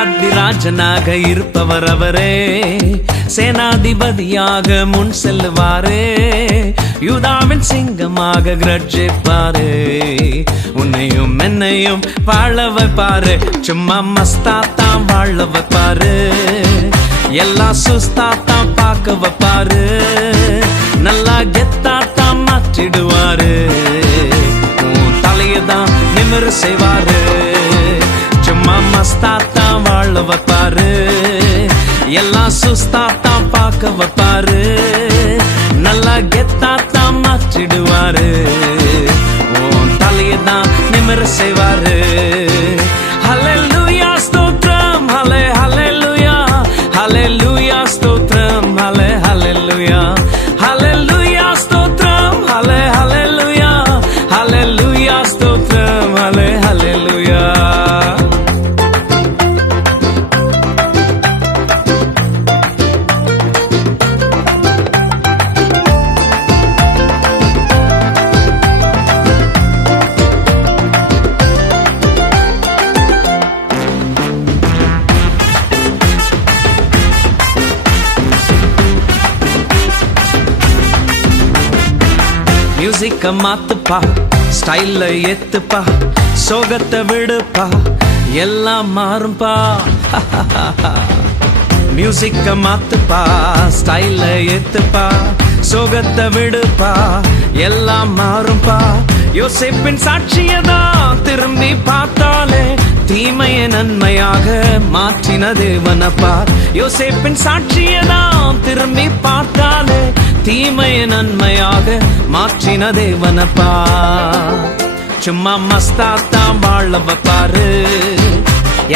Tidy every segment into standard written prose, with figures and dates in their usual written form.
ராஜாதி ராஜனாக இருப்பவர் அவரே, சேனாதிபதியாக முன் செல்லுவாரே, யூதாவின் சிங்கமாக கிரட்சிப்பாரே, உன்னையும் என்னையும் வாழ வைப்பாரு, சும்மா மஸ்தாத்தான் வாழ வைப்பாரு, எல்லாம் சுஸ்தாத்தான் பார்க்க வைப்பாரு, நல்லா கெத்தாத்தான் மாற்றிடுவாரு, தலையதான் நிமிர செய்வாரு, சும்மா மஸ்தாத்தான் வாழ வைப்பாரு, எல்லாம் சுஸ்தாத்தான் பார்க்க வைப்பாரு, நல்லா கெத்தாத்தான் மாற்றிடுவாரு, தலையதான் நிமிர செய்வாரு. ஹல்லேலூயா ஸ்தோத்திரம், ஹல்லே ஹல்லேலூயா, ஹல்லேலூயா ஸ்தோத்திரம், ஹல்லே ஹல்லேலூயா, ஹல்லேலூயா ஸ்தோத்திரம், ஹல்லே ஹல்லேலூயா, ஹல்லேலூயா ஸ்தோத்திரம், ஹல்லே ஹல்லேலூயா. மியூசிக்க மாத்துப்பா, ஸ்டைல்ல ஏத்துப்பா, சோகத்தை விடுப்பா, எல்லாம் மாறும்பா. மியூசிக்க மாத்துப்பா, ஸ்டைல்ல ஏத்துப்பா, சோகத்தை விடுப்பா, எல்லாம் மாறும்பா. யோசேப்பின் சாட்சியதான் திரும்பி பார்த்தாலே தீமையை நன்மையாக மாற்றின தேவனப்பா. யோசேப்பின் சாட்சியதான் திரும்பி பார்த்தாலே தீமையை நன்மையாக மாற்றின தேவனப்பா. சும்மா மஸ்தாத்தான் வாழ வைப்பாரு,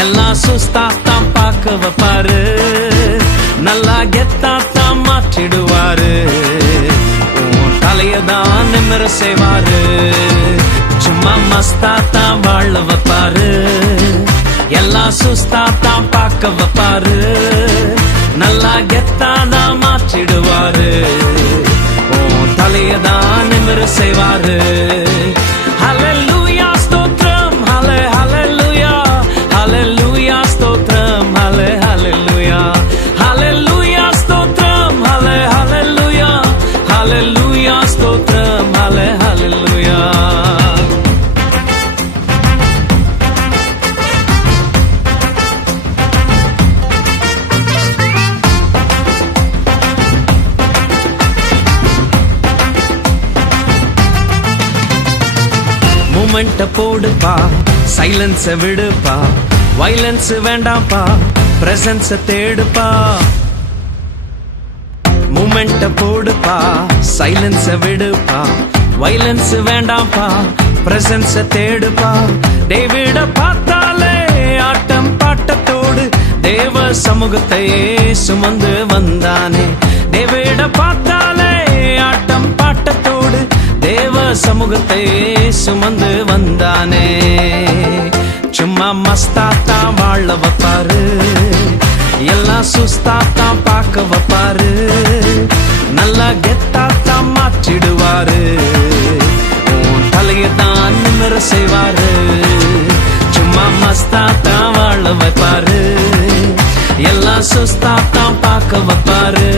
எல்லாம் சுஸ்தாத்தான் பார்க்க வைப்பாரு, நல்லா கெத்தாத்தான் மாற்றிடுவாரு, தலையதான் நிமிர செய்வாரு. சும்மா மஸ்தாத்தான் வாழ வைப்பாரு, எல்லாம் சுஸ்தாத்தான் பார்க்க வைப்பாரு, நல்லா கெத்தாதான் மாற்றிடுவாரு, தலையதான் நிமிர செய்வாரு. ஹல்லேலூயா ஸ்தோத்திரம், ஹல்லே ஹல்லேலூயா, ஹல்லேலூயா ஸ்தோத்திரம், ஹல்லே ஹல்லேலூயா, ஹல்லேலூயா ஸ்தோத்திரம், ஹல்லே ஹல்லேலூயா, ஹல்லேலூயா ஸ்தோத்திரம், ஹல்லே ஹல்லேலூயா. மூமெண்ட போடுப்பா, சைலன்ஸ விடுப்பா, வைலன்ஸ் வேண்டாம்ப்பா, பிரசன்ஸ தேடுப்பா. மூமெண்ட போடுப்பா, சைலன்ஸ விடுப்பா, வைலன்ஸ் வேண்டாம்ப்பா, பிரசன்ஸ தேடுப்பா. டேவிட பார்த்தாலே ஆட்டம் பாட்டத்தோடு தேவ சமூகத்தையே சுமந்து வந்தானே. டேவிட பார்த்தாலே ஆட்டம் பாட்டத்தோடு தேவ சமூகத்தை சுமந்து வந்தானே. சும்மா மஸ்தாத்தான் வாழ வைப்பாரு, எல்லாம் சுஸ்தாத்தான் பார்க்க வைப்பாரு, நல்லா கெத்தாத்தான் மாற்றிடுவாரு, தலையதான் நிமிர செய்வாரு. சும்மா மஸ்தாத்தான் வாழ வைப்பாரு, எல்லாம் சுஸ்தாத்தான் பார்க்க வைப்பாரு,